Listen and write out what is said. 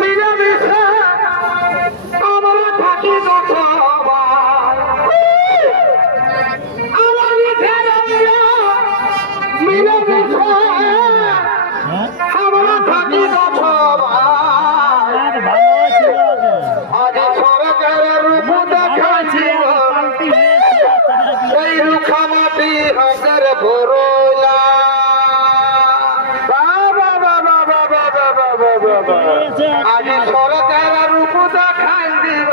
মিলেমিশে আমরা থাকি সবাই আমার মিলেমিশে আমরা থাকি সবাই আজ সরকারের রূপ দেখাচ্ছি এই রুখা মাটি হাতের ভরলা আজ সরকারের রূপ দেখাই দিব